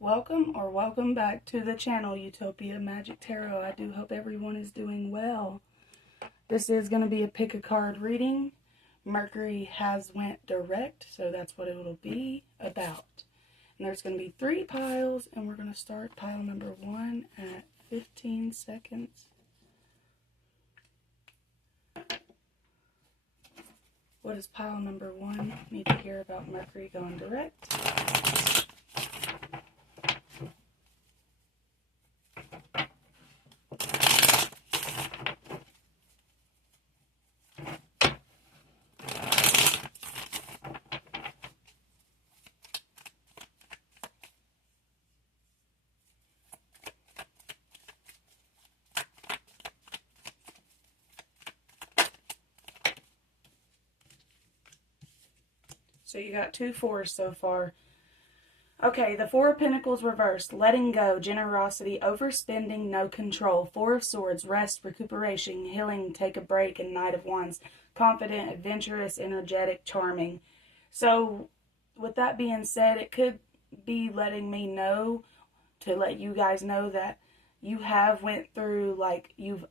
Welcome back to the channel Utopia Magic Tarot. I do hope everyone is doing well. This is going to be a pick a card reading. Mercury has went direct, so that's what it will be about. And there's going to be 3 piles, and we're going to start pile number 1 at 15 seconds. What does pile number 1 need to hear about Mercury going direct? So you got 2 4s so far. Okay, the 4 of Pentacles reversed. Letting go, generosity, overspending, no control. 4 of Swords, rest, recuperation, healing, take a break, and Knight of Wands. Confident, adventurous, energetic, charming. So with that being said, it could be letting me know, to let you guys know that you have went through, like, you've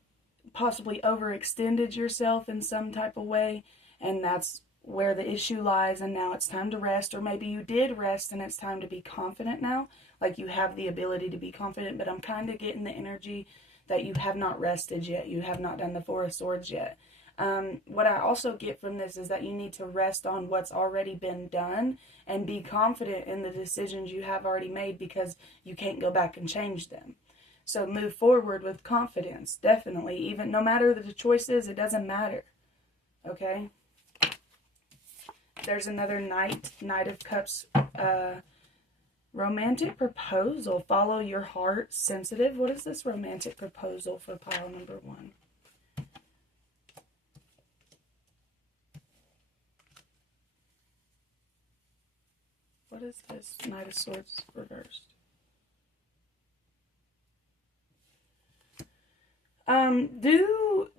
possibly overextended yourself in some type of way, and that's where the issue lies, and now it's time to rest. Or maybe you did rest and it's time to be confident now, like you have the ability to be confident, but I'm kind of getting the energy that you have not rested yet. You have not done the 4 of Swords yet. What I also get from this is that you need to rest on what's already been done and be confident in the decisions you have already made, because you can't go back and change them. So move forward with confidence, definitely. Even no matter the choices, it doesn't matter. Okay? There's another Knight of Cups, romantic proposal. Follow your heart, sensitive. What is this romantic proposal for pile number 1? What is this Knight of Swords reversed? Do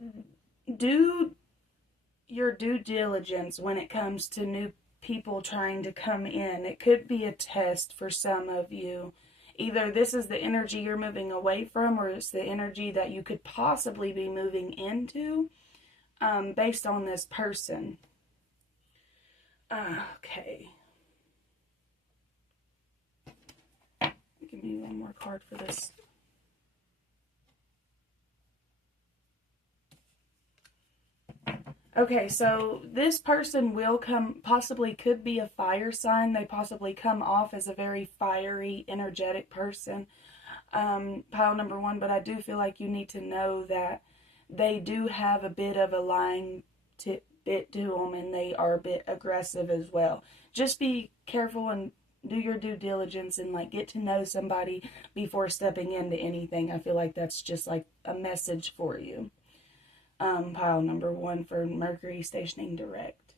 your due diligence when it comes to new people trying to come in. It could be a test for some of you. Either this is the energy you're moving away from, or it's the energy that you could possibly be moving into, based on this person. Okay. Give me one more card for this. Okay, so this person will possibly could be a fire sign. They possibly come off as a very fiery, energetic person. Pile number 1, but I do feel like you need to know that they do have a bit of a lying bit to them, and they are a bit aggressive as well. Just be careful and do your due diligence and, like, get to know somebody before stepping into anything. I feel like that's just like a message for you. Pile number 1 for Mercury stationing direct.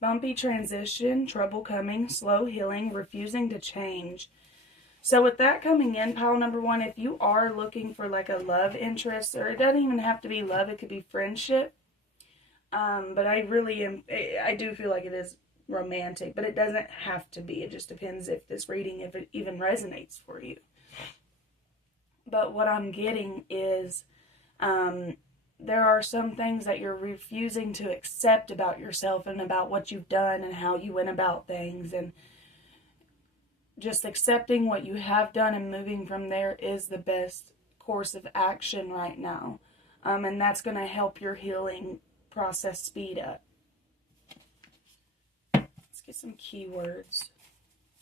Bumpy transition, trouble coming, slow healing, refusing to change. So with that coming in, pile number 1, if you are looking for like a love interest, or it doesn't even have to be love, it could be friendship. But I do feel like it is romantic, but it doesn't have to be. It just depends if this reading, if it even resonates for you. But what I'm getting is there are some things that you're refusing to accept about yourself and about what you've done and how you went about things. And just accepting what you have done and moving from there is the best course of action right now. And that's going to help your healing process speed up. Let's get some keywords.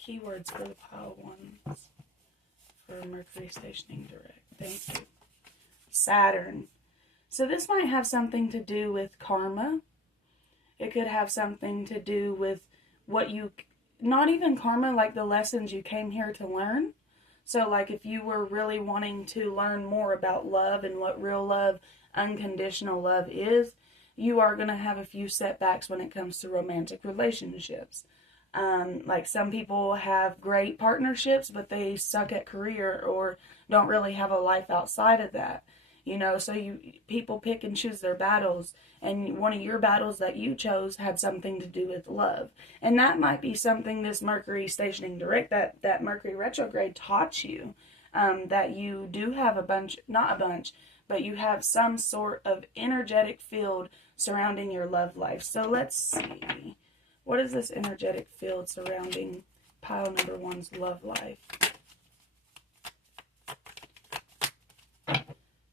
Keywords for the pile 1s. For Mercury stationing direct. Thank you. Saturn. So this might have something to do with karma. It could have something to do with what you, not even karma, like the lessons you came here to learn. So like if you were really wanting to learn more about love and what real love, unconditional love is, you are going to have a few setbacks when it comes to romantic relationships. Like some people have great partnerships, but they suck at career or don't really have a life outside of that. You know, so people pick and choose their battles, and one of your battles that you chose had something to do with love. And that might be something this Mercury stationing direct, that Mercury retrograde taught you, that you do have not a bunch, but you have some sort of energetic field surrounding your love life. So let's see. What is this energetic field surrounding pile number 1's love life?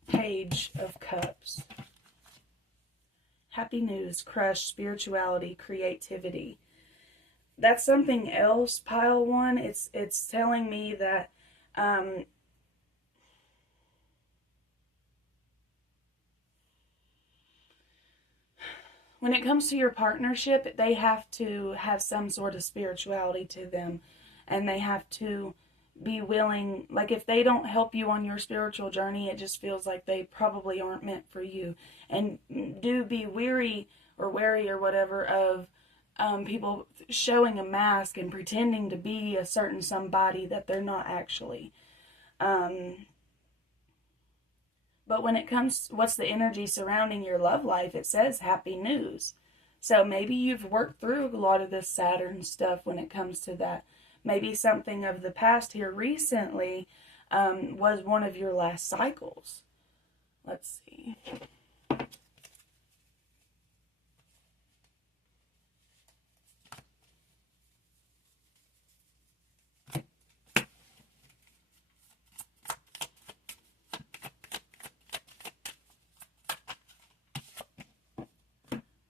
Page of Cups. Happy news, crush, spirituality, creativity. That's something else, pile 1. It's telling me that when it comes to your partnership, they have to have some sort of spirituality to them, and they have to be willing, like if they don't help you on your spiritual journey, it just feels like they probably aren't meant for you. And do be wary or whatever of people showing a mask and pretending to be a certain somebody that they're not actually. But when it comes, what's the energy surrounding your love life? It says happy news. So maybe you've worked through a lot of this Saturn stuff when it comes to that. Maybe something of the past here recently was one of your last cycles. Let's see.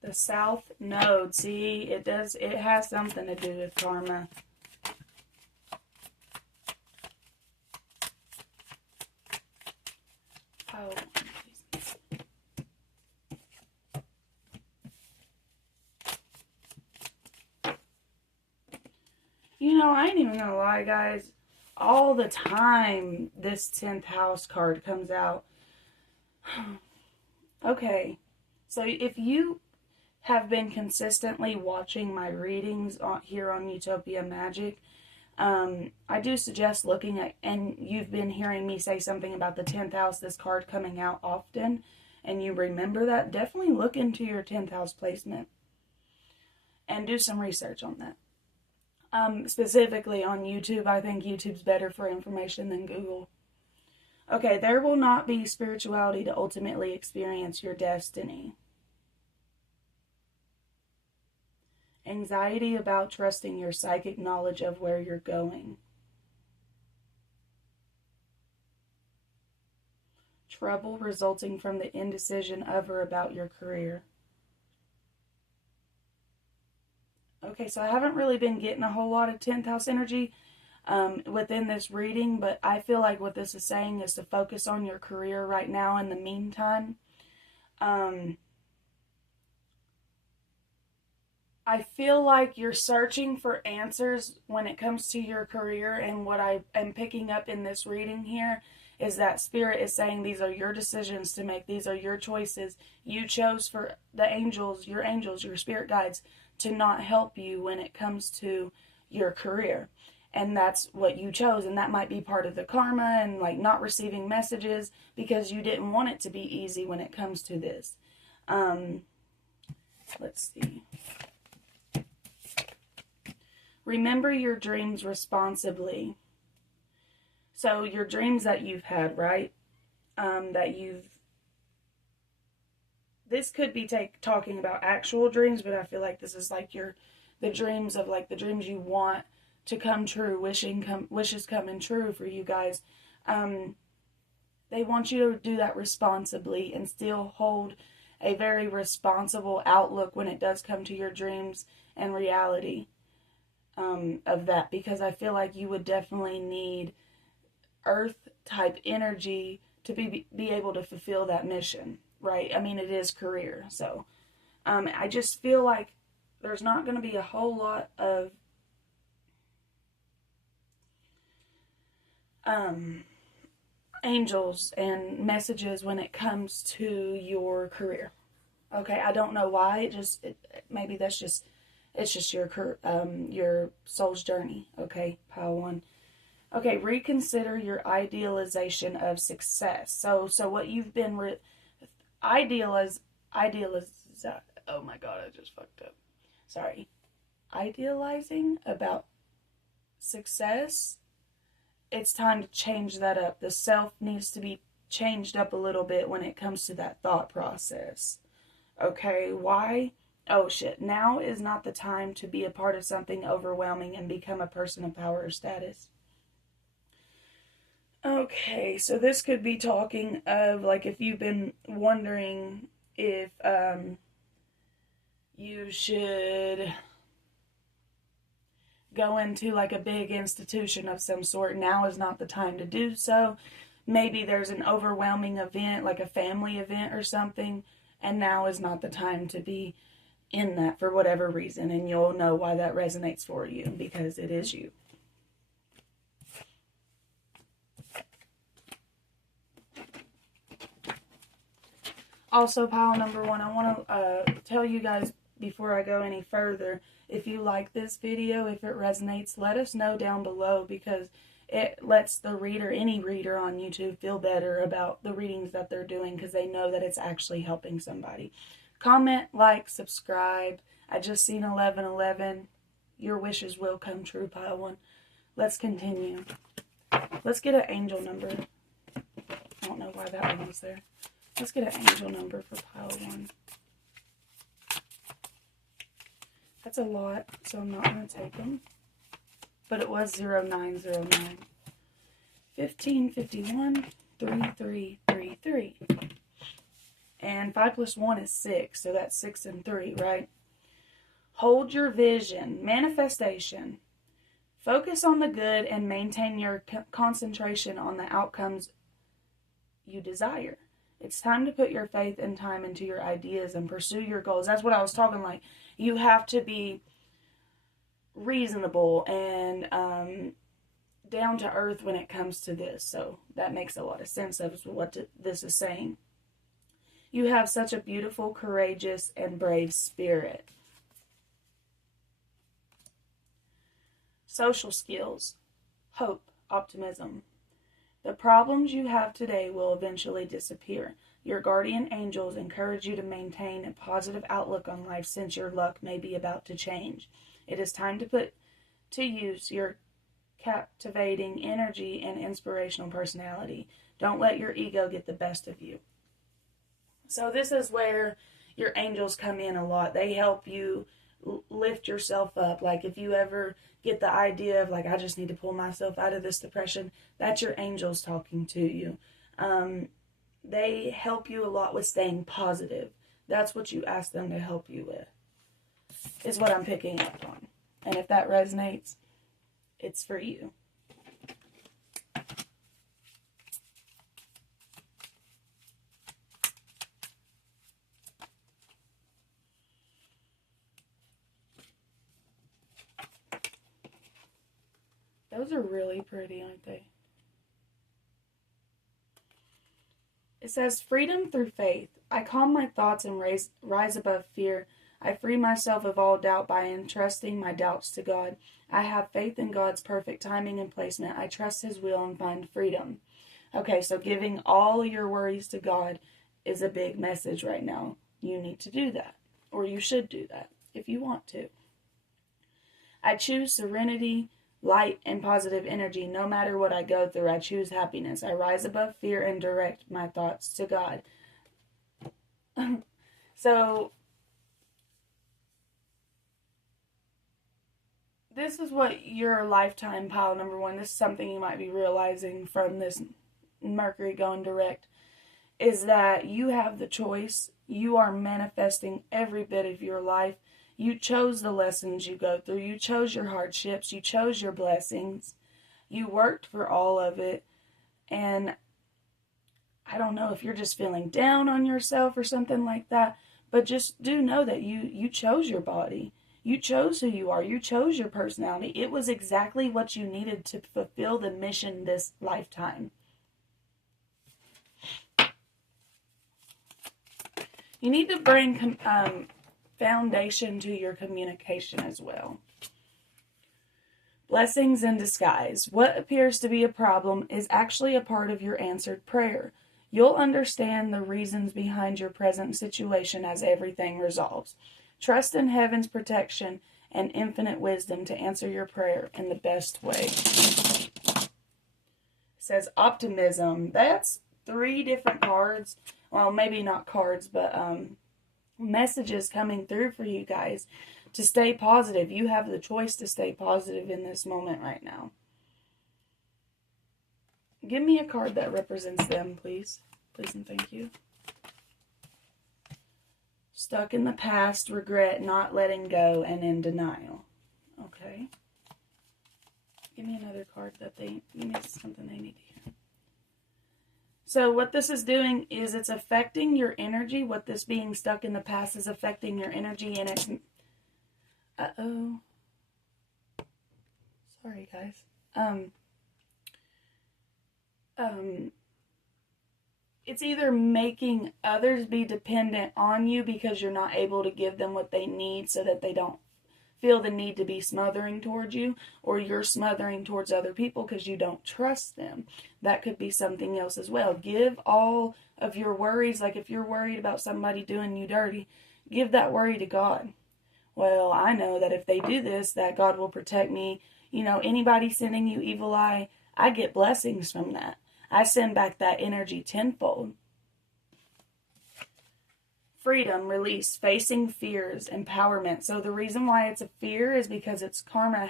The South Node, see, it has something to do with karma. Oh, you know, I ain't even gonna lie, guys. All the time this 10th house card comes out. Okay, so if you have been consistently watching my readings here on Utopia Magic, I do suggest looking at, and you've been hearing me say something about the 10th house, this card coming out often, and you remember that, definitely look into your 10th house placement and do some research on that. Specifically on YouTube, I think YouTube's better for information than Google. Okay, there will not be spirituality to ultimately experience your destiny. Anxiety about trusting your psychic knowledge of where you're going. Trouble resulting from the indecision of or about your career. Okay, so I haven't really been getting a whole lot of 10th house energy within this reading, but I feel like what this is saying is to focus on your career right now in the meantime. I feel like you're searching for answers when it comes to your career, and what I am picking up in this reading here is that Spirit is saying these are your decisions to make. These are your choices. You chose for the angels, your spirit guides, to not help you when it comes to your career. And that's what you chose, and that might be part of the karma and like not receiving messages because you didn't want it to be easy when it comes to this. Let's see. Remember your dreams responsibly. So your dreams that you've had, right? This could be talking about actual dreams, but I feel like this is like the dreams of like the dreams you want to come true, wishes coming true for you guys. They want you to do that responsibly and still hold a very responsible outlook when it does come to your dreams and reality. Of that, because I feel like you would definitely need earth type energy to be able to fulfill that mission, right? I mean, it is career, so I just feel like there's not going to be a whole lot of angels and messages when it comes to your career. Okay, I don't know why. Maybe that's just. It's just your soul's journey, okay, pile 1. Okay, reconsider your idealization of success. So what you've been idealize, oh my God, I just fucked up. Sorry. Idealizing about success, it's time to change that up. The self needs to be changed up a little bit when it comes to that thought process. Okay, why? Oh shit, now is not the time to be a part of something overwhelming and become a person of power or status. Okay, so this could be talking of, like, if you've been wondering if you should go into like a big institution of some sort, now is not the time to do so. Maybe there's an overwhelming event, like a family event or something, and now is not the time to be in that for whatever reason, and you'll know why that resonates for you, because it is you. Also, pile number one, I want to tell you guys before I go any further, if you like this video, if it resonates, let us know down below, because it lets the reader, any reader on YouTube, feel better about the readings that they're doing, because they know that it's actually helping somebody. Comment, like, subscribe. I just seen 1111. Your wishes will come true, pile one. Let's continue. Let's get an angel number. I don't know why that one was there. Let's get an angel number for pile one. That's a lot, so I'm not going to take them. But it was 0909. 1551, 3333. And 5 plus 1 is 6, so that's 6 and 3, right? Hold your vision. Manifestation. Focus on the good and maintain your concentration on the outcomes you desire. It's time to put your faith and time into your ideas and pursue your goals. That's what I was talking like. You have to be reasonable and down to earth when it comes to this. So that makes a lot of sense of what this is saying. You have such a beautiful, courageous, and brave spirit. Social skills. Hope. Optimism. The problems you have today will eventually disappear. Your guardian angels encourage you to maintain a positive outlook on life, since your luck may be about to change. It is time to put to use your captivating energy and inspirational personality. Don't let your ego get the best of you. So this is where your angels come in a lot. They help you lift yourself up. Like if you ever get the idea of like, I just need to pull myself out of this depression, that's your angels talking to you. They help you a lot with staying positive. That's what you ask them to help you with, is what I'm picking up on. And if that resonates, it's for you. Those are really pretty, aren't they? It says, freedom through faith. I calm my thoughts and rise above fear. I free myself of all doubt by entrusting my doubts to God. I have faith in God's perfect timing and placement. I trust His will and find freedom. Okay, so giving all your worries to God is a big message right now. You need to do that, or you should do that if you want to. I choose serenity, light, and positive energy. No matter what I go through, I choose happiness. I rise above fear and direct my thoughts to God. So, this is what your lifetime pile number one, this is something you might be realizing from this Mercury going direct, is that you have the choice. You are manifesting every bit of your life. You chose the lessons you go through. You chose your hardships. You chose your blessings. You worked for all of it. And I don't know if you're just feeling down on yourself or something like that, but just do know that you chose your body. You chose who you are. You chose your personality. It was exactly what you needed to fulfill the mission this lifetime. You need to bring foundation to your communication as well. Blessings in disguise. What appears to be a problem is actually a part of your answered prayer. You'll understand the reasons behind your present situation as everything resolves. Trust in heaven's protection and infinite wisdom to answer your prayer in the best way. It says optimism. That's 3 different cards. Well, maybe not cards, but messages coming through for you guys to stay positive. You have the choice to stay positive in this moment right now. Give me a card that represents them, please. Please and thank you. Stuck in the past, regret, not letting go, and in denial. Okay. Give me another card that give me something they need to hear. So what this is doing is it's affecting your energy. What this being stuck in the past is affecting your energy, and it's... Uh-oh. Sorry, guys. It's either making others be dependent on you because you're not able to give them what they need so that they don't feel the need to be smothering towards you, or you're smothering towards other people because you don't trust them. That could be something else as well. Give all of your worries, like if you're worried about somebody doing you dirty, give that worry to God. Well, I know that if they do this, that God will protect me. You know, anybody sending you evil eye, I get blessings from that. I send back that energy tenfold. Freedom, release, facing fears, empowerment. So the reason why it's a fear is because it's karma.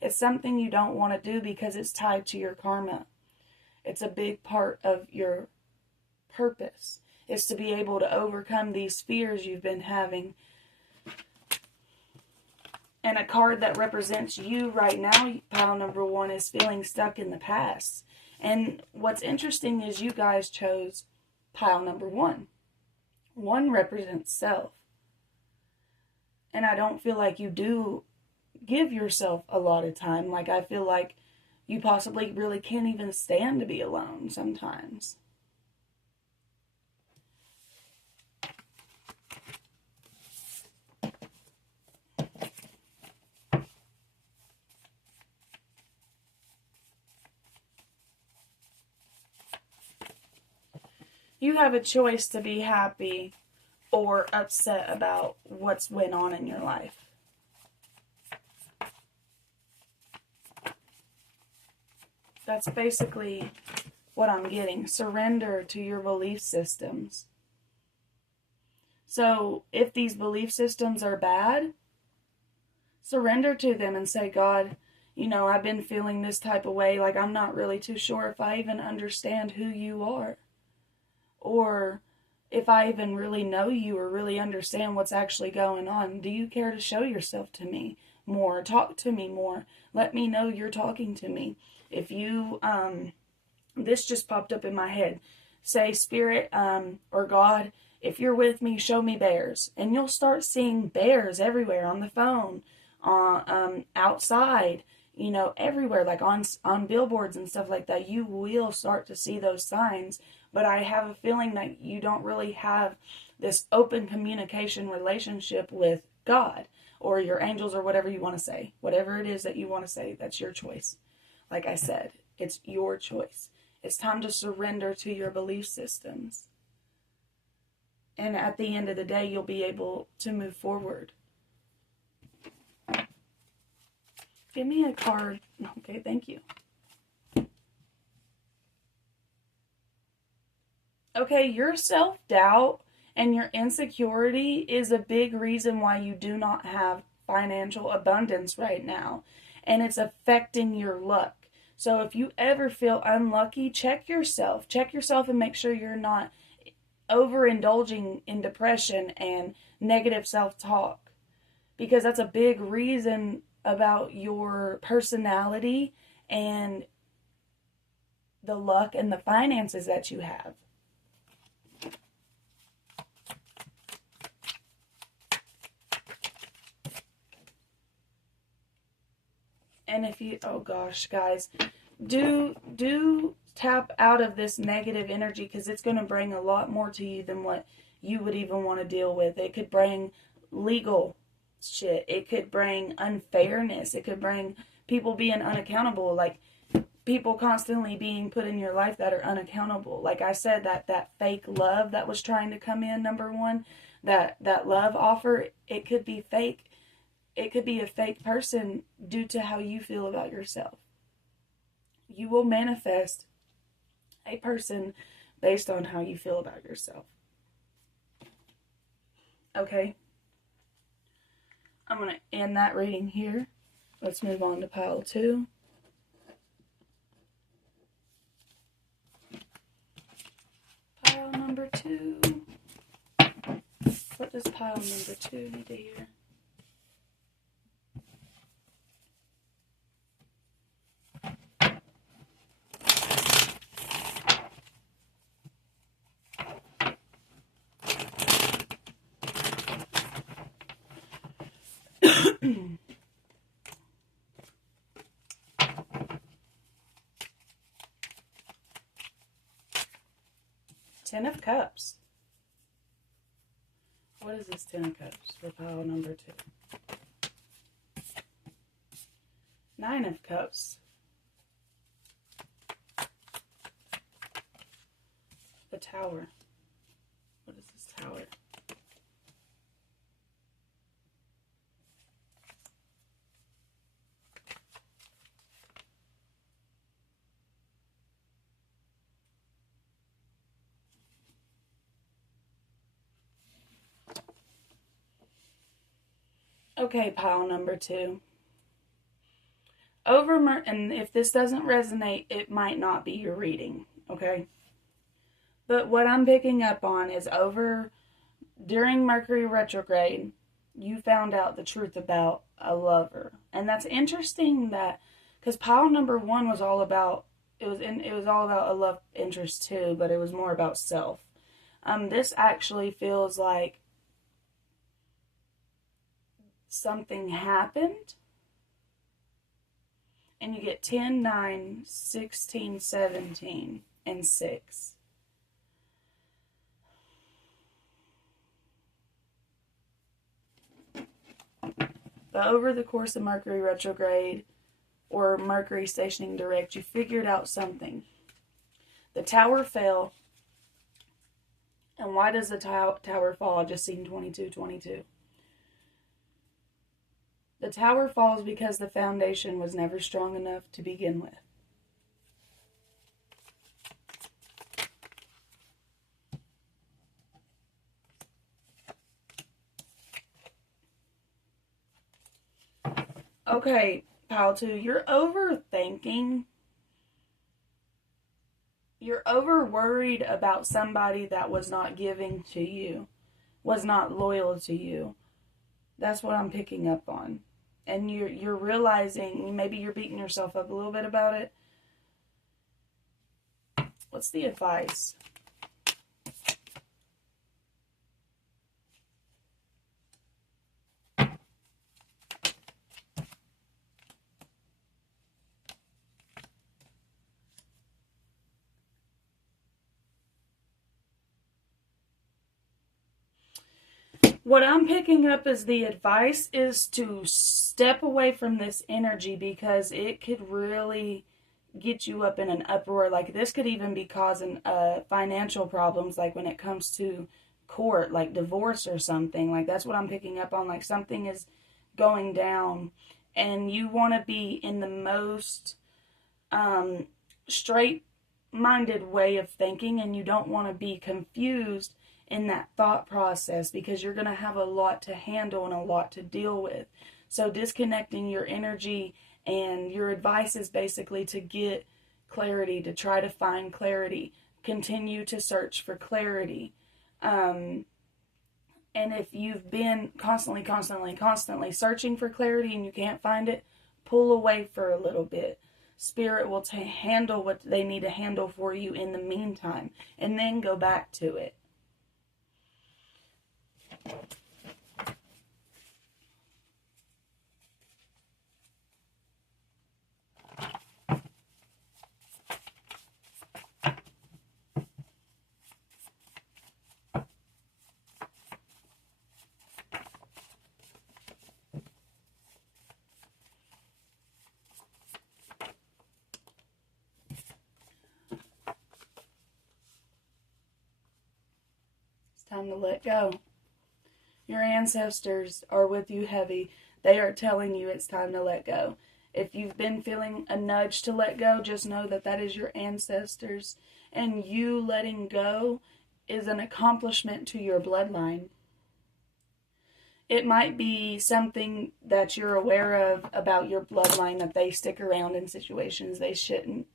It's something you don't want to do because it's tied to your karma. It's a big part of your purpose. It's to be able to overcome these fears you've been having. And a card that represents you right now, pile number 1, is feeling stuck in the past. And what's interesting is you guys chose pile number 1. 1 represents self. And I don't feel like you do give yourself a lot of time. Like, I feel like you possibly really can't even stand to be alone sometimes. You have a choice to be happy or upset about what's went on in your life. That's basically what I'm getting. Surrender to your belief systems. So if these belief systems are bad, surrender to them and say, God, you know, I've been feeling this type of way. Like, I'm not really too sure if I even understand who you are. Or if I even really know you or really understand what's actually going on. Do you care to show yourself to me more? Talk to me more. Let me know you're talking to me. If you, this just popped up in my head. Say, Spirit, or God, if you're with me, show me bears. And you'll start seeing bears everywhere, on the phone, outside, you know, everywhere, like on billboards and stuff like that. You will start to see those signs. But I have a feeling that you don't really have this open communication relationship with God or your angels or whatever you want to say. Whatever it is that you want to say, that's your choice. Like I said, it's your choice. It's time to surrender to your belief systems. And at the end of the day, you'll be able to move forward. Give me a card. Okay, thank you. Okay, your self-doubt and your insecurity is a big reason why you do not have financial abundance right now. And it's affecting your luck. So if you ever feel unlucky, check yourself. Check yourself and make sure you're not overindulging in depression and negative self-talk. Because that's a big reason about your personality and the luck and the finances that you have. And if you, oh gosh, guys, do tap out of this negative energy, because it's going to bring a lot more to you than what you would even want to deal with. It could bring legal shit. It could bring unfairness. It could bring people being unaccountable, like people constantly being put in your life that are unaccountable. Like I said, that fake love that was trying to come in, number one, that love offer, it could be fake. It could be a fake person due to how you feel about yourself. You will manifest a person based on how you feel about yourself. Okay? I'm going to end that reading here. Let's move on to pile 2. Pile number 2. What does pile number 2 need to hear? Ten of Cups. What is this Ten of Cups for pile number 2? Nine of Cups. The Tower. What is this Tower? Okay, pile number 2. And if this doesn't resonate, it might not be your reading, okay? But what I'm picking up on is during Mercury retrograde, you found out the truth about a lover. And that's interesting because pile number 1 was all about, it was all about a love interest too, but it was more about self. This actually feels like something happened, and you get 10, 9, 16, 17, and 6. But over the course of Mercury retrograde or Mercury stationing direct, you figured out something. The tower fell. And why does the tower fall? I just seen 22. The tower falls because the foundation was never strong enough to begin with. Okay, pile 2, you're overthinking. You're over worried about somebody that was not giving to you, was not loyal to you. That's what I'm picking up on. And you're realizing, maybe you're beating yourself up a little bit about it. What's the advice? What I'm picking up as the advice is to step away from this energy, because it could really get you up in an uproar. Like this could even be causing financial problems, like when it comes to court, like divorce or something. Like that's what I'm picking up on. Like something is going down and you want to be in the most straight-minded way of thinking, and you don't want to be confused in that thought process, because you're going to have a lot to handle and a lot to deal with. So disconnecting your energy, and your advice is basically to get clarity, to try to find clarity, continue to search for clarity. And if you've been constantly searching for clarity and you can't find it, pull away for a little bit. Spirit will handle what they need to handle for you in the meantime, and then go back to it. time to let go. Your ancestors are with you heavy. They are telling you it's time to let go. If you've been feeling a nudge to let go, just know that that is your ancestors. And you letting go is an accomplishment to your bloodline. It might be something that you're aware of about your bloodline, that they stick around in situations they shouldn't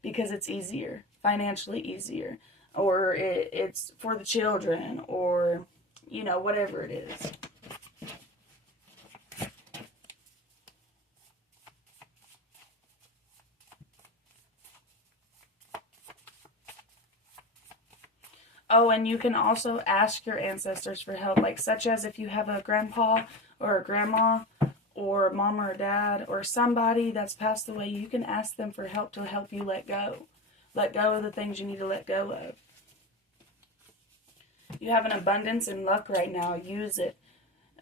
because it's easier, financially easier, or it's for the children, or, you know, whatever it is. Oh, and you can also ask your ancestors for help, like such as if you have a grandpa or a grandma or mom or dad or somebody that's passed away, you can ask them for help to help you let go. Let go of the things you need to let go of. You have an abundance and luck right now. Use it.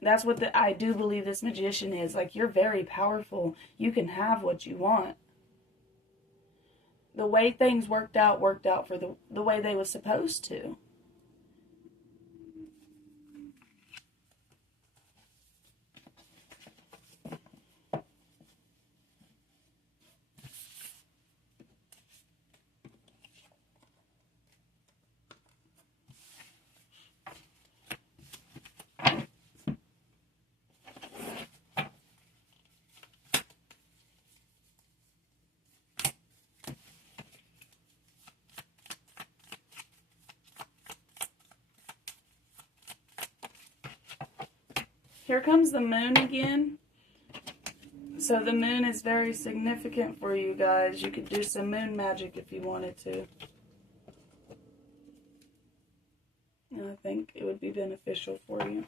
That's what I do believe this magician is. Like, you're very powerful. You can have what you want. The way things worked out for the way they was supposed to. Here comes the moon again. So the moon is very significant for you guys. You could do some moon magic if you wanted to. And I think it would be beneficial for you.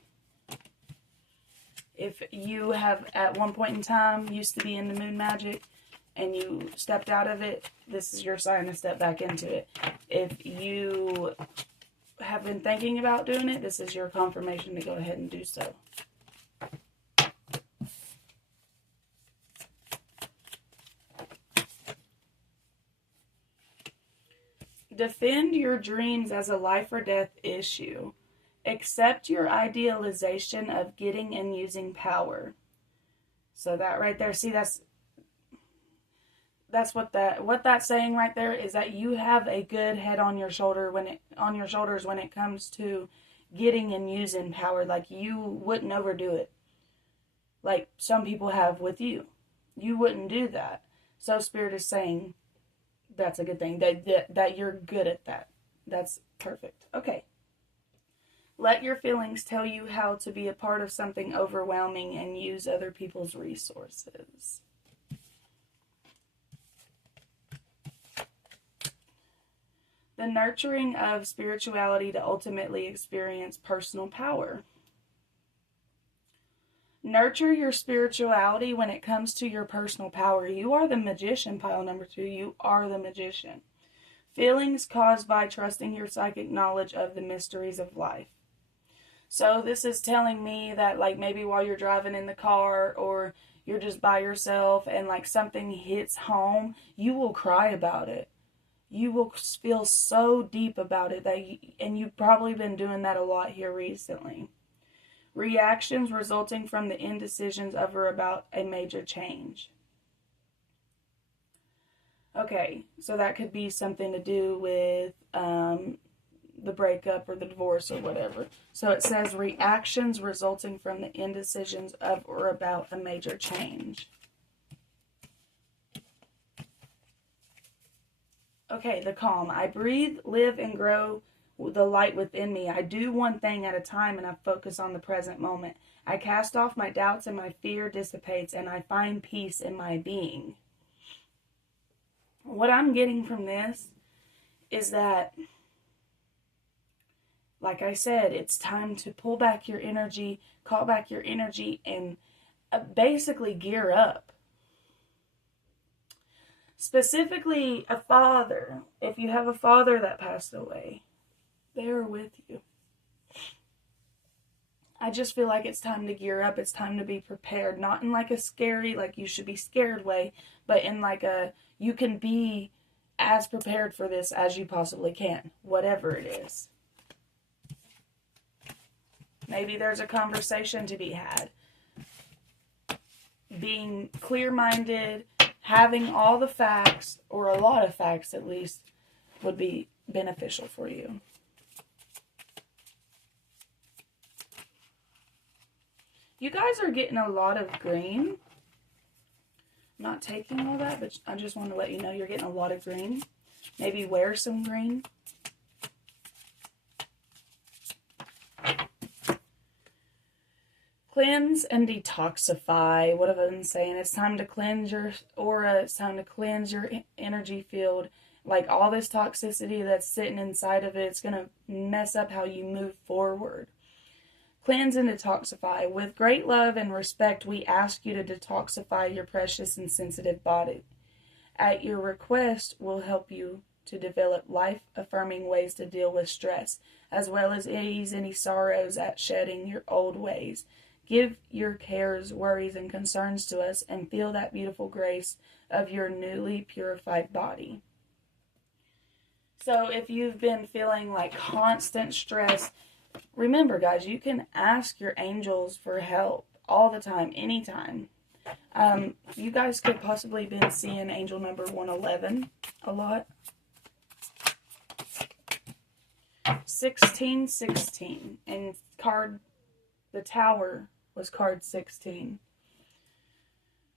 If you have at one point in time used to be into moon magic and you stepped out of it, this is your sign to step back into it. If you have been thinking about doing it, this is your confirmation to go ahead and do so. Defend your dreams as a life or death issue. Accept your idealization of getting and using power. So that right there, see, that's what that's saying right there is that you have a good head on your shoulders when it comes to getting and using power. Like, you wouldn't overdo it. Like some people have with you. You wouldn't do that. So Spirit is saying that's a good thing. That you're good at that. That's perfect. Okay. Let your feelings tell you how to be a part of something overwhelming and use other people's resources. The nurturing of spirituality to ultimately experience personal power. Nurture your spirituality when it comes to your personal power. You are the magician, pile number 2. You are the magician. Feelings caused by trusting your psychic knowledge of the mysteries of life. So this is telling me that, like, maybe while you're driving in the car or you're just by yourself and like something hits home, you will cry about it. You will feel so deep about it and you've probably been doing that a lot here recently. Reactions resulting from the indecisions of or about a major change. Okay, so that could be something to do with the breakup or the divorce or whatever. So it says reactions resulting from the indecisions of or about a major change. Okay, the calm. I breathe, live, and grow the light within me. I do one thing at a time and I focus on the present moment. I cast off my doubts and my fear dissipates and I find peace in my being. What I'm getting from this is that, like I said, it's time to pull back your energy, call back your energy, and basically gear up. Specifically, a father. If you have a father that passed away, they're with you. I just feel like it's time to gear up. It's time to be prepared. Not in like a scary, like you should be scared way, but in like a, you can be as prepared for this as you possibly can. Whatever it is. Maybe there's a conversation to be had. Being clear-minded, having all the facts, or a lot of facts at least, would be beneficial for you. You guys are getting a lot of green. I'm not taking all that, but I just want to let you know you're getting a lot of green. Maybe wear some green. Cleanse and detoxify. What have I been saying? It's time to cleanse your aura. It's time to cleanse your energy field. Like all this toxicity that's sitting inside of it, it's going to mess up how you move forward. Cleanse and detoxify. With great love and respect, we ask you to detoxify your precious and sensitive body. At your request, we'll help you to develop life-affirming ways to deal with stress, as well as ease any sorrows at shedding your old ways. Give your cares, worries, and concerns to us and feel that beautiful grace of your newly purified body. So if you've been feeling like constant stress, remember, guys, you can ask your angels for help all the time, anytime. You guys could possibly been seeing angel number 111 a lot. 1616, and the tower was card 16.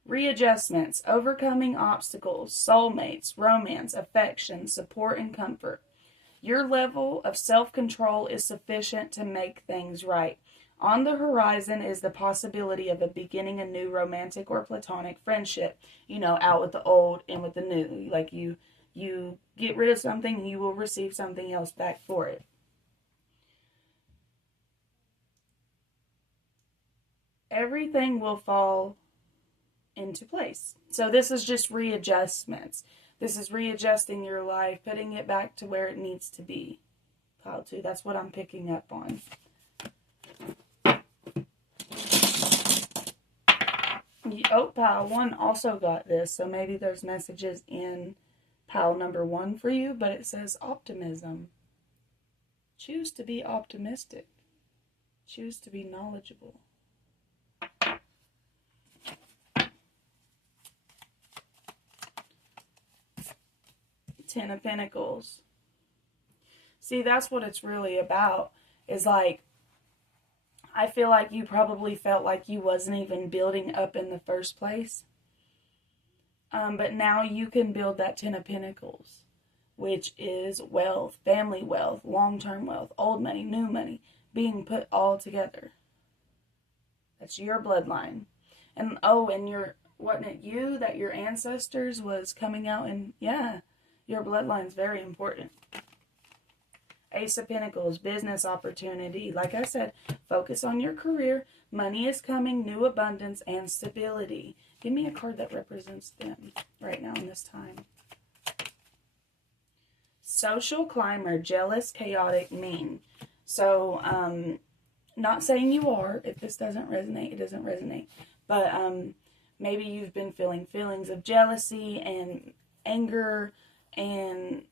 Readjustments, overcoming obstacles, soulmates, romance, affection, support, and comfort. Your level of self-control is sufficient to make things right. On the horizon is the possibility of beginning a new romantic or platonic friendship. You know, out with the old, in with the new. Like you get rid of something, you will receive something else back for it. Everything will fall into place. So this is just readjustments. This is readjusting your life, putting it back to where it needs to be. Pile 2, that's what I'm picking up on. Oh, pile 1 also got this, so maybe there's messages in pile number 1 for you, but it says optimism. Choose to be optimistic. Choose to be knowledgeable. Ten of Pentacles. See, that's what it's really about. Is like, I feel like you probably felt like you wasn't even building up in the first place. But now you can build that Ten of Pentacles, which is wealth, family wealth, long-term wealth, old money, new money, being put all together. That's your bloodline. And wasn't it you that your ancestors was coming out and, yeah, your bloodline's very important. Ace of Pentacles, business opportunity. Like I said, focus on your career. Money is coming, new abundance, and stability. Give me a card that represents them right now in this time. Social climber, jealous, chaotic, mean. So, not saying you are. If this doesn't resonate, it doesn't resonate. But maybe you've been feeling feelings of jealousy and anger, and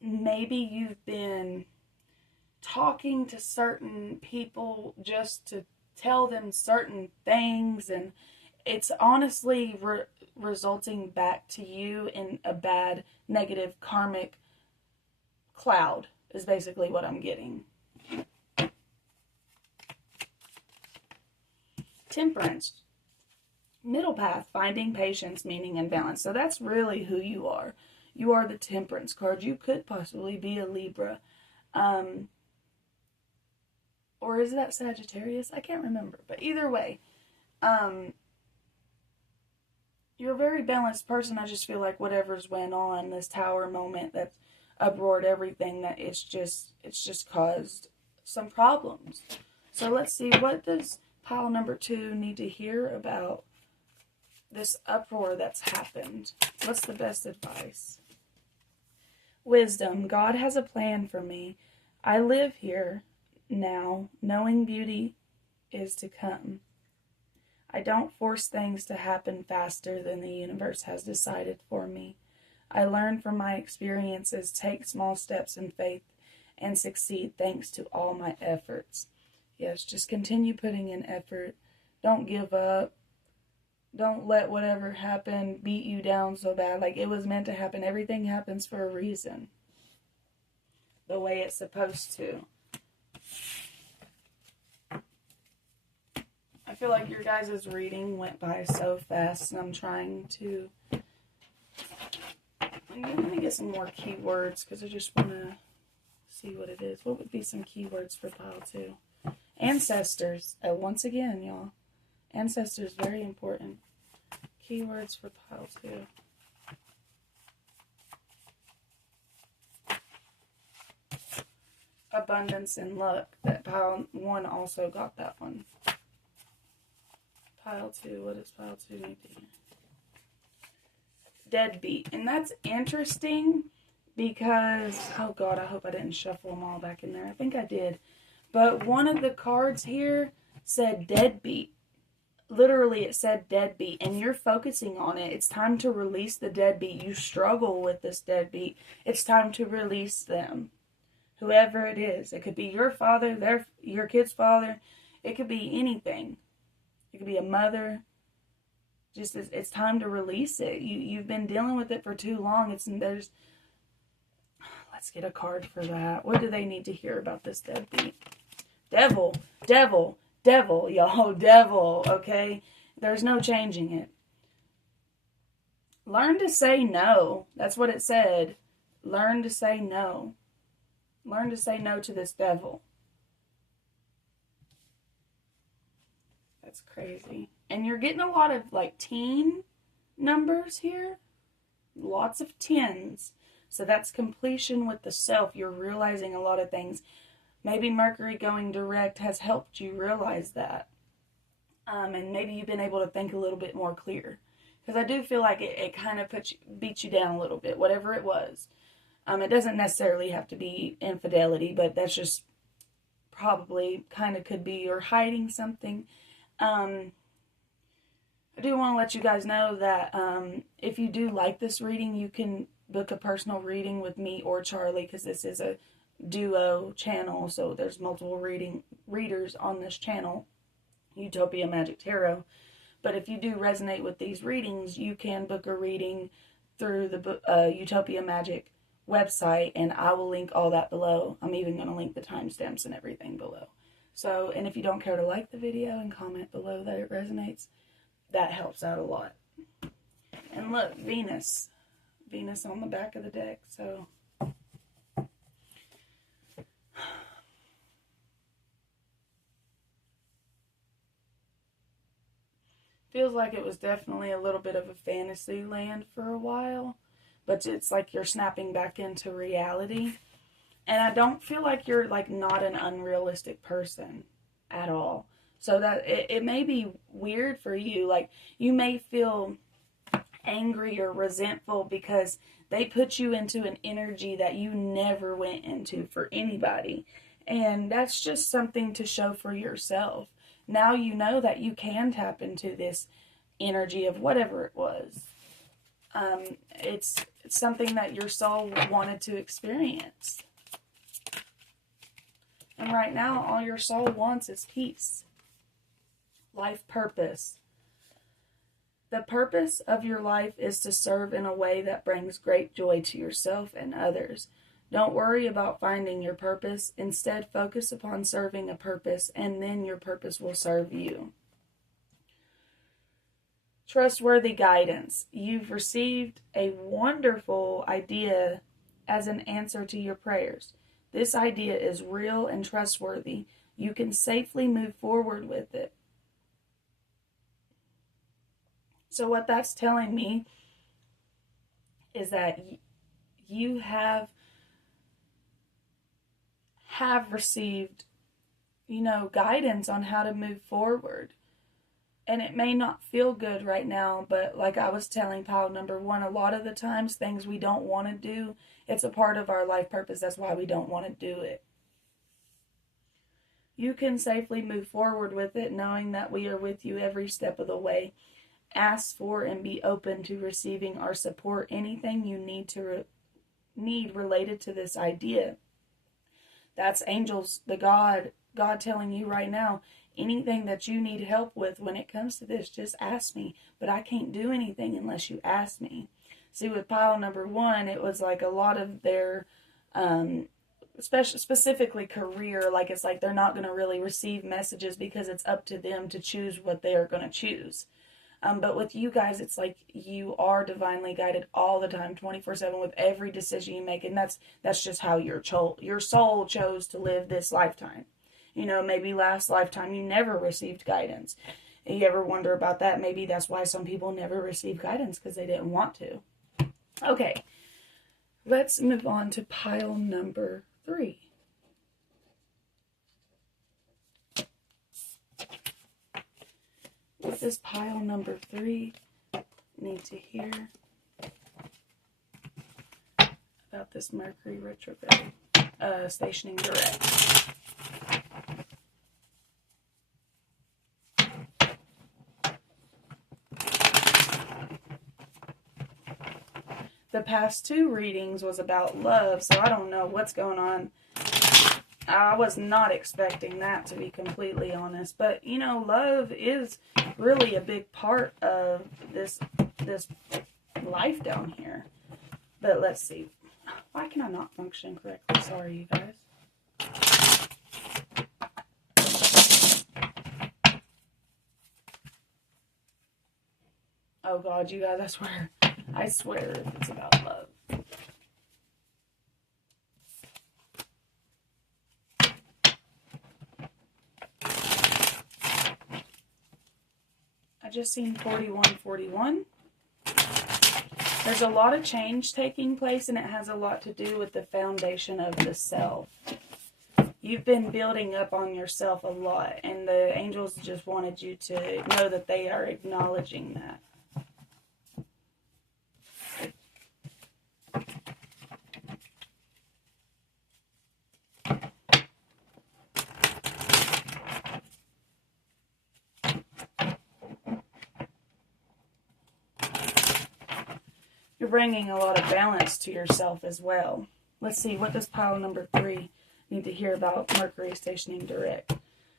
maybe you've been talking to certain people just to tell them certain things, and it's honestly resulting back to you in a bad, negative, karmic cloud is basically what I'm getting. Temperance. Middle path, finding patience, meaning, and balance. So that's really who you are. You are the Temperance card. You could possibly be a Libra. Or is that Sagittarius? I can't remember. But either way, you're a very balanced person. I just feel like whatever's went on, this tower moment that's uproared everything, that it's just caused some problems. So let's see, what does pile number 2 need to hear about this uproar that's happened? What's the best advice? Wisdom. God has a plan for me. I live here now, knowing beauty is to come. I don't force things to happen faster than the universe has decided for me. I learn from my experiences, take small steps in faith, and succeed thanks to all my efforts. Yes, just continue putting in effort. Don't give up. Don't let whatever happened beat you down so bad. Like, it was meant to happen. Everything happens for a reason. The way it's supposed to. I feel like your guys' reading went by so fast, and I'm trying to... I'm going to get some more keywords, because I just want to see what it is. What would be some keywords for pile 2? Ancestors. Once again, y'all. Ancestors, very important. Keywords for pile 2. Abundance and luck. That pile 1 also got that one. Pile 2. What does pile 2 need to be? Deadbeat. And that's interesting because, oh God, I hope I didn't shuffle them all back in there. I think I did. But one of the cards here said deadbeat. Literally, it said deadbeat, and you're focusing on it. It's time to release the deadbeat. You struggle with this deadbeat. It's time to release them. Whoever it is. It could be your father, your kid's father. It could be anything. It could be a mother. Just, it's time to release it. You've been dealing with it for too long. Let's get a card for that. What do they need to hear about this deadbeat? Devil, devil, devil, y'all, devil, okay? There's no changing it. Learn to say no. That's what it said. Learn to say no. Learn to say no to this devil. That's crazy. And you're getting a lot of, like, teen numbers here. Lots of tens. So that's completion with the self. You're realizing a lot of things. Maybe Mercury going direct has helped you realize that. And maybe you've been able to think a little bit more clear. Because I do feel like it kind of beats you down a little bit, whatever it was. It doesn't necessarily have to be infidelity, but that's just probably kind of could be you're hiding something. I do want to let you guys know that if you do like this reading, you can book a personal reading with me or Charlie, because this is a duo channel, so there's multiple readers on this channel, Utopia Magic Tarot. But if you do resonate with these readings, you can book a reading through the Utopia Magic website, and I will link all that below. I'm even going to link the timestamps and everything below. So, and if you don't care to like the video and comment below that it resonates, that helps out a lot. And look, Venus on the back of the deck. So feels like it was definitely a little bit of a fantasy land for a while, but it's like you're snapping back into reality. And I don't feel like you're, like, not an unrealistic person at all. So that it may be weird for you. Like, you may feel angry or resentful because they put you into an energy that you never went into for anybody. And that's just something to show for yourself. Now you know that you can tap into this energy of whatever it was. It's something that your soul wanted to experience. And right now, all your soul wants is peace. Life purpose. The purpose of your life is to serve in a way that brings great joy to yourself and others. Don't worry about finding your purpose. Instead, focus upon serving a purpose, and then your purpose will serve you. Trustworthy guidance. You've received a wonderful idea as an answer to your prayers. This idea is real and trustworthy. You can safely move forward with it. So what that's telling me is that you have received, guidance on how to move forward. And it may not feel good right now, but like I was telling pile number 1, a lot of the times things we don't want to do, it's a part of our life purpose. That's why we don't want to do it. You can safely move forward with it, knowing that we are with you every step of the way. Ask for and be open to receiving our support. Anything you need related to this idea. That's angels, the God God telling you right now, anything that you need help with when it comes to this, just ask me. But I can't do anything unless you ask me. See, with pile number 1, it was like a lot of their, specifically career, like it's like they're not going to really receive messages because it's up to them to choose what they are going to choose. But with you guys, it's like you are divinely guided all the time, 24/7, with every decision you make. And that's just how your soul chose to live this lifetime. You know, maybe last lifetime you never received guidance. And you ever wonder about that? Maybe that's why some people never receive guidance, because they didn't want to. Okay, let's move on to pile number 3. What does pile number 3 need to hear about this Mercury retrograde stationing direct? The past 2 readings was about love, so I don't know what's going on. I was not expecting that, to be completely honest. But, you know, love is really a big part of this life down here. But let's see. Why can I not function correctly? Sorry, you guys. Oh, God, you guys, I swear it's about love. I just seen 4141. There's a lot of change taking place, and it has a lot to do with the foundation of the self. You've been building up on yourself a lot, and the angels just wanted you to know that they are acknowledging that. You're bringing a lot of balance to yourself as well. Let's see, what does pile number 3 need to hear about Mercury stationing direct?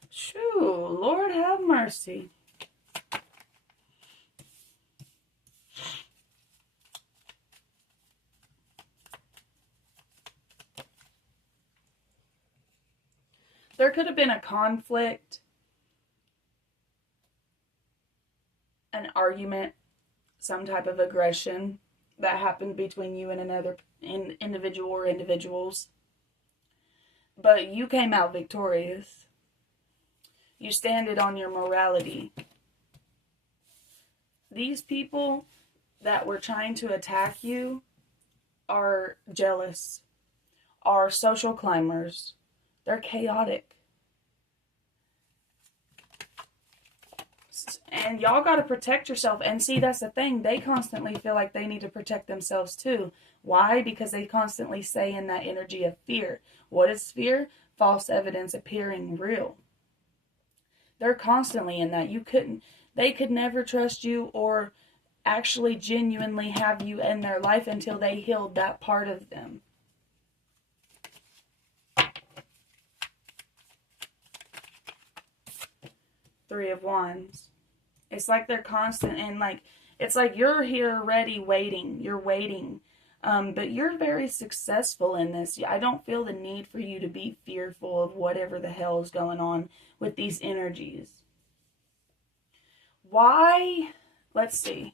Shoo, Lord have mercy. There could have been a conflict, an argument, some type of aggression that happened between you and another individual or individuals. But you came out victorious. You standed on your morality. These people that were trying to attack you are jealous, are social climbers. They're chaotic. And y'all got to protect yourself. And see, that's the thing. They constantly feel like they need to protect themselves too. Why? Because they constantly stay in that energy of fear. What is fear? False evidence appearing real. They're constantly in that. They could never trust you or actually genuinely have you in their life until they healed that part of them. Three of Wands. It's like they're constant, and like it's like you're here ready, waiting. You're waiting. But you're very successful in this. I don't feel the need for you to be fearful of whatever the hell is going on with these energies. Why? Let's see.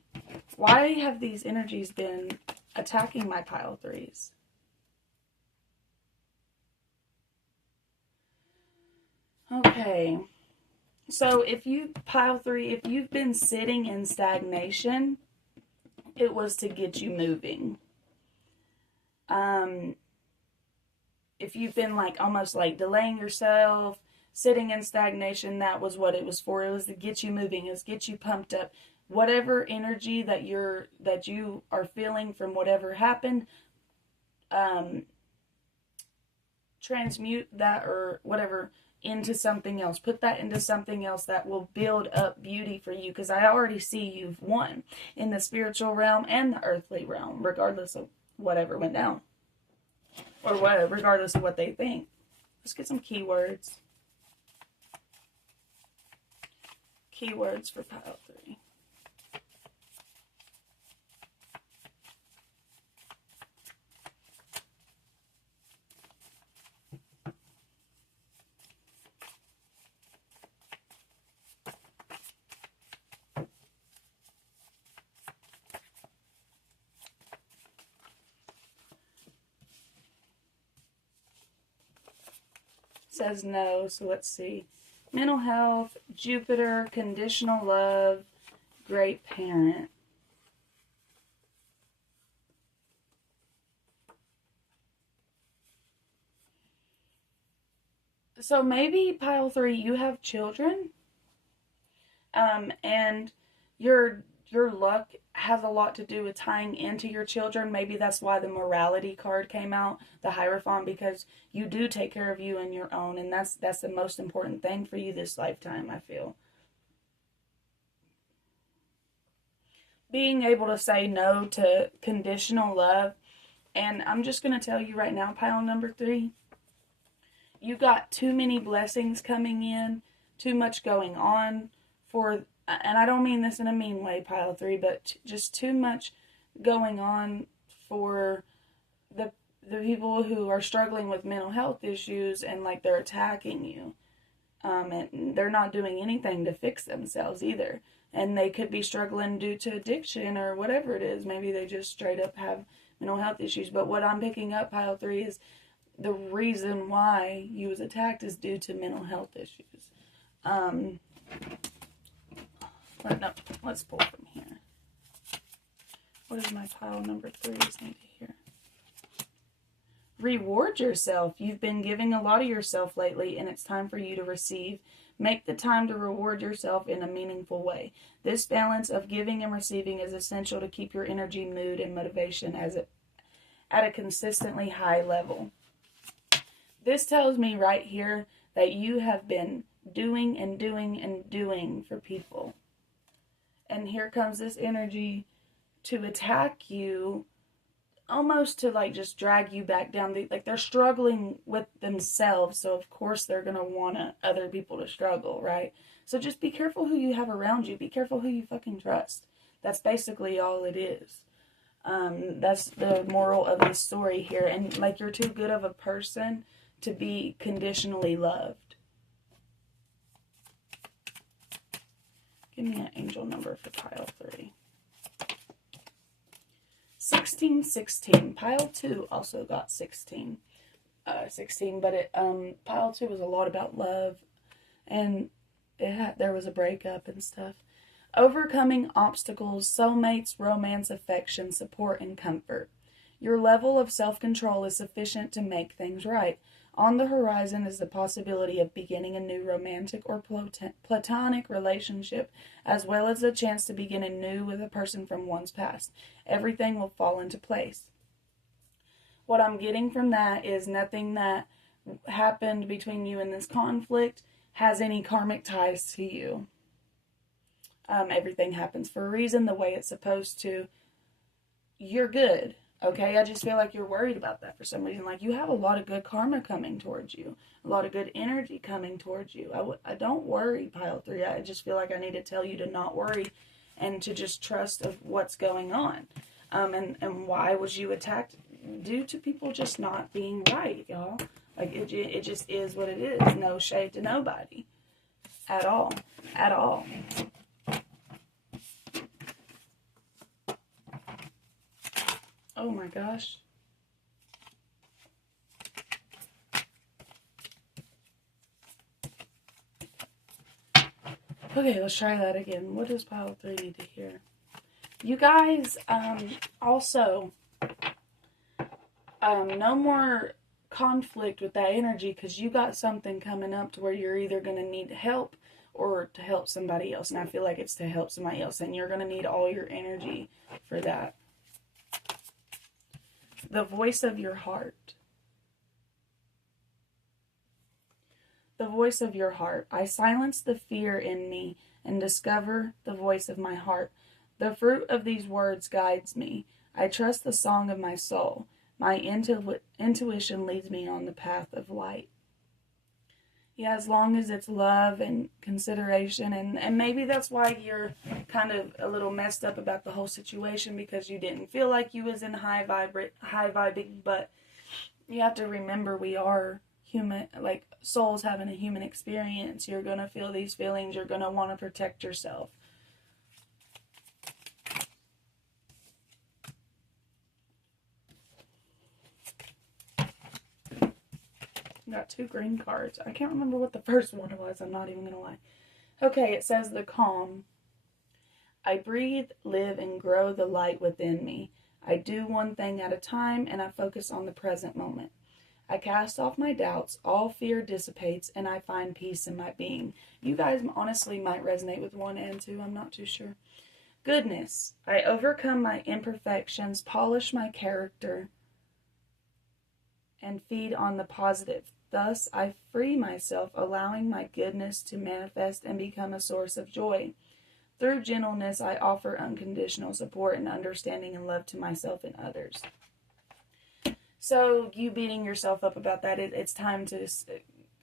Why have these energies been attacking my pile 3s? Okay. So if you, pile 3, if you've been sitting in stagnation, it was to get you moving. If you've been like almost like delaying yourself, sitting in stagnation, that was what it was for. It was to get you moving. It was to get you pumped up. Whatever energy that you are feeling from whatever happened, transmute that or whatever into something else. Put that into something else that will build up beauty for you, because I already see you've won in the spiritual realm and the earthly realm, regardless of whatever went down. Or whatever, regardless of what they think. Let's get some keywords. Keywords for pile 3. Says no, so let's see. Mental health, Jupiter, conditional love, great parent. So maybe pile 3, you have children, and your luck has a lot to do with tying into your children. Maybe that's why the morality card came out, the Hierophant, because you do take care of you and your own, and that's the most important thing for you this lifetime, I feel. Being able to say no to conditional love, and I'm just going to tell you right now, pile number 3, you got too many blessings coming in, too much going on for, and I don't mean this in a mean way, pile 3, but just too much going on for the people who are struggling with mental health issues, and like they're attacking you, and they're not doing anything to fix themselves either, and they could be struggling due to addiction or whatever it is. Maybe they just straight up have mental health issues. But what I'm picking up, pile 3, is the reason why you was attacked is due to mental health issues. Let's pull from here. What is my pile number 3 need to hear? Reward yourself. You've been giving a lot of yourself lately, and it's time for you to receive. Make the time to reward yourself in a meaningful way. This balance of giving and receiving is essential to keep your energy, mood, and motivation at a consistently high level. This tells me right here that you have been doing and doing and doing for people. And here comes this energy to attack you, almost to like just drag you back down. Like they're struggling with themselves, so of course they're going to want other people to struggle, right? So just be careful who you have around you. Be careful who you fucking trust. That's basically all it is. That's the moral of this story here. And like, you're too good of a person to be conditionally loved. Give me an angel number for pile 3. 1616. Pile 2 also got 16. 16, but pile 2 was a lot about love, and there was a breakup and stuff. Overcoming obstacles, soulmates, romance, affection, support, and comfort. Your level of self-control is sufficient to make things right. On the horizon is the possibility of beginning a new romantic or platonic relationship, as well as the chance to begin anew with a person from one's past. Everything will fall into place. What I'm getting from that is nothing that happened between you and this conflict has any karmic ties to you. Everything happens for a reason, the way it's supposed to. You're good. Okay, I just feel like you're worried about that for some reason. Like, you have a lot of good karma coming towards you. A lot of good energy coming towards you. I don't worry, pile 3. I just feel like I need to tell you to not worry and to just trust of what's going on. And why was you attacked? Due to people just not being right, y'all. Like, it just is what it is. No shade to nobody. At all. At all. Oh my gosh. Okay, let's try that again. What does pile 3 need to hear? You guys, also, no more conflict with that energy, because you got something coming up to where you're either going to need help or to help somebody else. And I feel like it's to help somebody else, and you're going to need all your energy for that. The voice of your heart. The voice of your heart. I silence the fear in me and discover the voice of my heart. The fruit of these words guides me. I trust the song of my soul. My intuition leads me on the path of light. Yeah, as long as it's love and consideration, and maybe that's why you're kind of a little messed up about the whole situation, because you didn't feel like you was in high vibing, but you have to remember we are human, like souls having a human experience. You're going to feel these feelings, you're going to want to protect yourself. Got 2 green cards. I can't remember what the first one was. I'm not even going to lie. Okay, it says the calm. I breathe, live, and grow the light within me. I do one thing at a time, and I focus on the present moment. I cast off my doubts, all fear dissipates, and I find peace in my being. You guys honestly might resonate with 1 and 2. I'm not too sure. Goodness. I overcome my imperfections, polish my character, and feed on the positive. Thus, I free myself, allowing my goodness to manifest and become a source of joy. Through gentleness, I offer unconditional support and understanding and love to myself and others. So, you beating yourself up about that, it's time to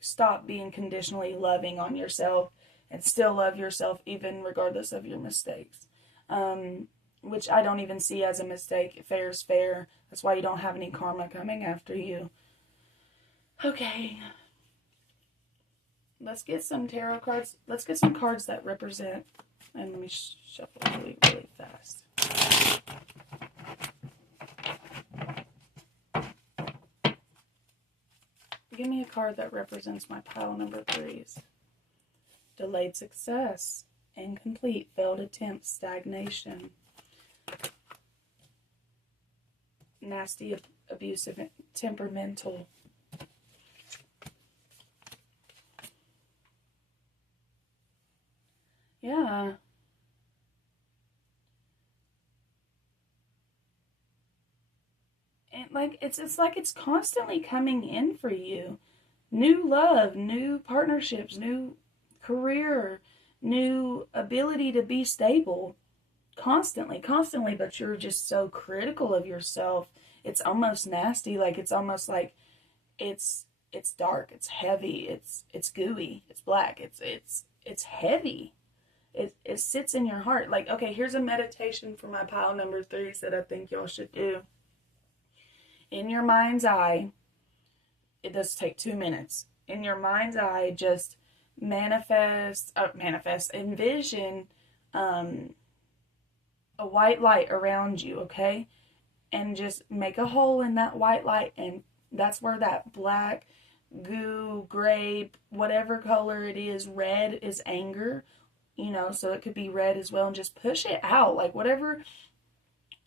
stop being conditionally loving on yourself and still love yourself, even regardless of your mistakes. Which I don't even see as a mistake. Fair is fair. That's why you don't have any karma coming after you. Okay. Let's get some tarot cards. Let's get some cards that represent. And let me shuffle really, really fast. Give me a card that represents my pile number 3s. Delayed success. Incomplete. Failed attempt. Stagnation. Nasty, abusive, temperamental. Yeah. And like it's like it's constantly coming in for you. New love, new partnerships, new career, new ability to be stable. Constantly, but you're just so critical of yourself. It's almost nasty. Like it's almost like it's dark, it's heavy, it's gooey, it's black, it's heavy. It sits in your heart. Like, okay, here's a meditation for my pile number 3s that I think y'all should do. In your mind's eye, it does take 2 minutes. In your mind's eye, just envision a white light around you, okay? And just make a hole in that white light, and that's where that black, goo, gray, whatever color it is, red is anger, so it could be red as well, and just push it out, like whatever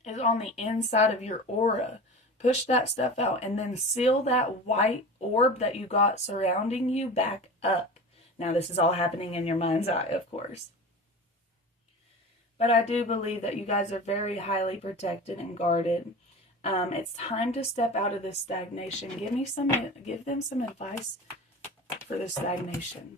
is on the inside of your aura, push that stuff out, and then seal that white orb that you got surrounding you back up. Now, this is all happening in your mind's eye, of course. But I do believe that you guys are very highly protected and guarded. It's time to step out of this stagnation. Give them some advice for this stagnation.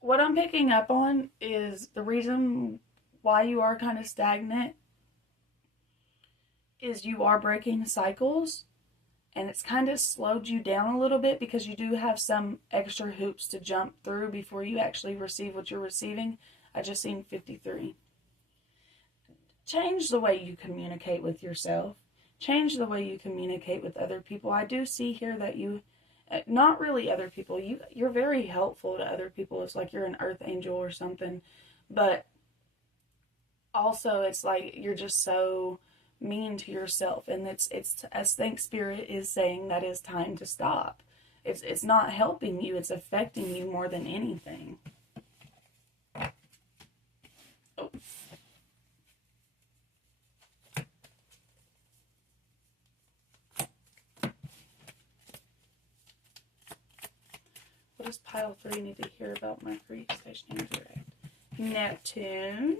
What I'm picking up on is the reason why you are kind of stagnant is you are breaking cycles, and it's kind of slowed you down a little bit because you do have some extra hoops to jump through before you actually receive what you're receiving. I just seen 53. Change the way you communicate with yourself. Change the way you communicate with other people. I do see here that you, not really other people, you're very helpful to other people. It's like you're an earth angel or something. But also it's like you're just so mean to yourself, and it's as think spirit is saying that it's time to stop. It's not helping you, it's affecting you more than anything. Oh. What does pile 3 need to hear about Mercury stationary direct? Neptune.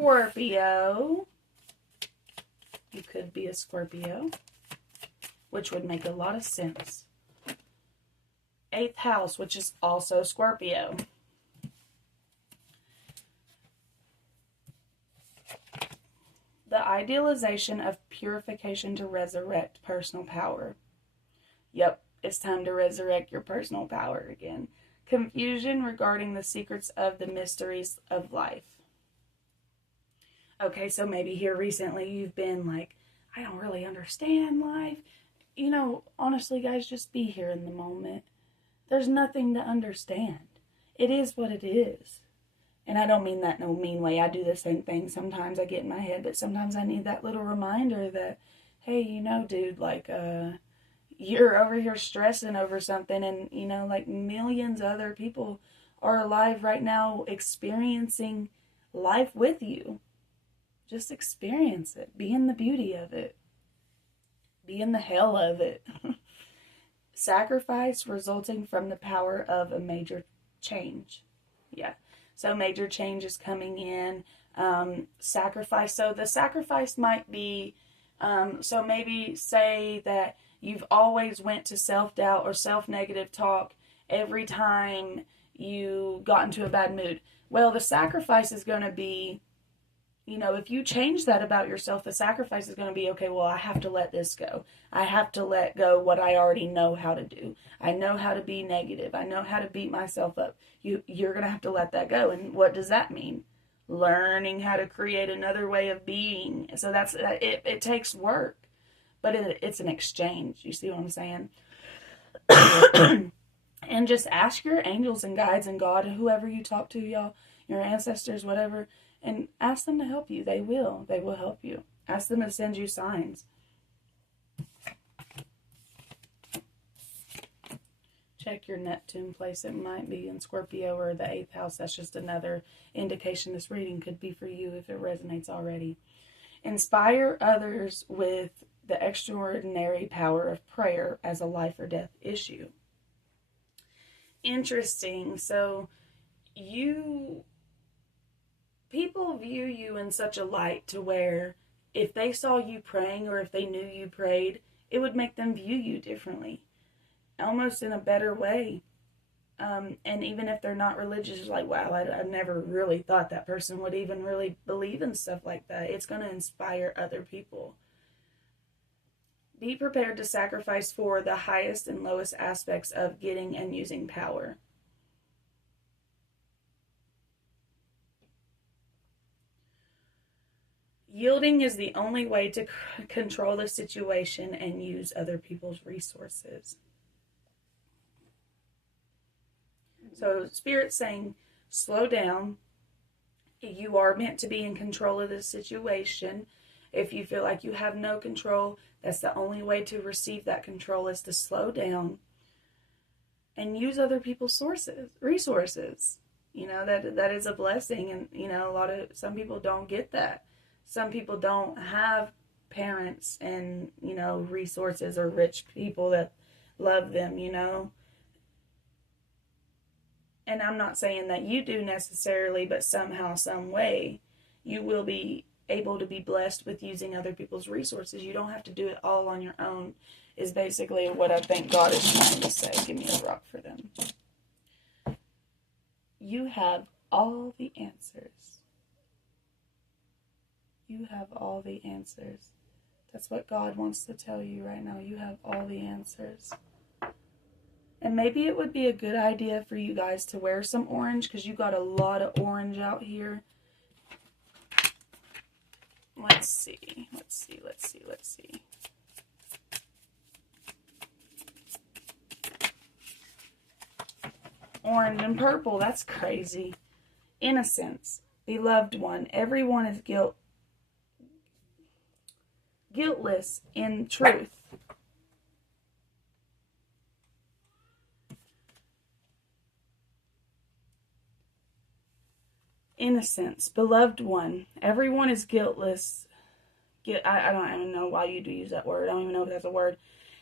Scorpio. You could be a Scorpio, which would make a lot of sense. 8th house, which is also Scorpio. The idealization of purification to resurrect personal power. Yep, it's time to resurrect your personal power again. Confusion regarding the secrets of the mysteries of life. Okay, so maybe here recently you've been like, I don't really understand life. You know, honestly, guys, just be here in the moment. There's nothing to understand. It is what it is. And I don't mean that in a mean way. I do the same thing. Sometimes I get in my head, but sometimes I need that little reminder that, hey, you know, dude, like, you're over here stressing over something, and, you know, like millions of other people are alive right now experiencing life with you. Just experience it. Be in the beauty of it. Be in the hell of it. Sacrifice resulting from the power of a major change. Yeah. So major change is coming in. Sacrifice. So the sacrifice might be, so maybe say that you've always went to self-doubt or self-negative talk every time you got into a bad mood. Well, the sacrifice is going to be, you know, if you change that about yourself, the sacrifice is going to be, okay, well, I have to let this go. I have to let go what I already know how to do. I know how to be negative. I know how to beat myself up. You're going to have to let that go. And what does that mean? Learning how to create another way of being. So that's, it takes work, but it's an exchange. You see what I'm saying? And just ask your angels and guides and God, whoever you talk to, y'all, your ancestors, whatever, and ask them to help you. They will help you. Ask them to send you signs. Check your Neptune place. It might be in Scorpio or the 8th house. That's just another indication this reading could be for you if it resonates already. Inspire others with the extraordinary power of prayer as a life or death issue. Interesting. So people view you in such a light to where if they saw you praying or if they knew you prayed, it would make them view you differently, almost in a better way. And even if they're not religious, it's like, wow, I never really thought that person would even really believe in stuff like that. It's going to inspire other people. Be prepared to sacrifice for the highest and lowest aspects of getting and using power. Yielding is the only way to control the situation and use other people's resources. So Spirit's saying, slow down. You are meant to be in control of the situation. If you feel like you have no control, that's the only way to receive that control is to slow down and use other people's resources. You know, that is a blessing. And, you know, some people don't get that. Some people don't have parents and, you know, resources or rich people that love them, you know. And I'm not saying that you do necessarily, but somehow, some way, you will be able to be blessed with using other people's resources. You don't have to do it all on your own, is basically what I think God is trying to say. Give me a rock for them. You have all the answers. You have all the answers. That's what God wants to tell you right now. You have all the answers. And maybe it would be a good idea for you guys to wear some orange, because you got a lot of orange out here. Let's see. Orange and purple, that's crazy. Innocence, beloved one, everyone is guiltless in truth. Innocence, beloved one, everyone is guiltless. I don't even know why you do use that word. I don't even know if that's a word.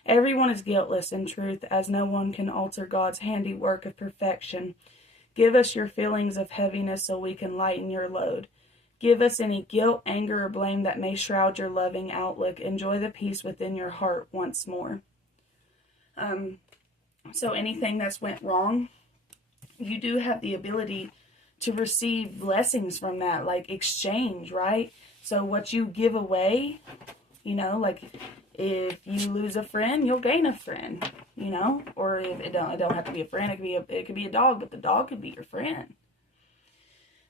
Everyone is guiltless in truth, as no one can alter God's handiwork of perfection. Give us your feelings of heaviness so we can lighten your load. Give us any guilt, anger, or blame that may shroud your loving outlook. Enjoy the peace within your heart once more. So anything that's went wrong, you do have the ability to receive blessings from that, like exchange, right? So what you give away, you know, like if you lose a friend, you'll gain a friend, you know, or if it don't have to be a friend, it could be a dog, but the dog could be your friend.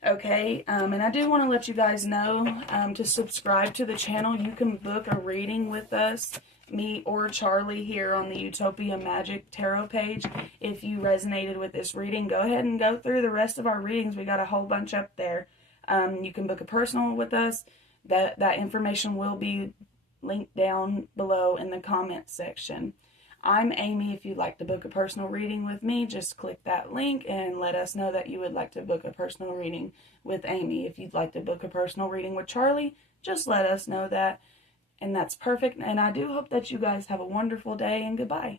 Okay, and I do want to let you guys know to subscribe to the channel. You can book a reading with us, me or Charlie, here on the Utopia Magic Tarot page. If you resonated with this reading, go ahead and go through the rest of our readings. We got a whole bunch up there. You can book a personal with us. That information will be linked down below in the comments section. I'm Amy. If you'd like to book a personal reading with me, just click that link and let us know that you would like to book a personal reading with Amy. If you'd like to book a personal reading with Charlie, just let us know that. And that's perfect. And I do hope that you guys have a wonderful day, and goodbye.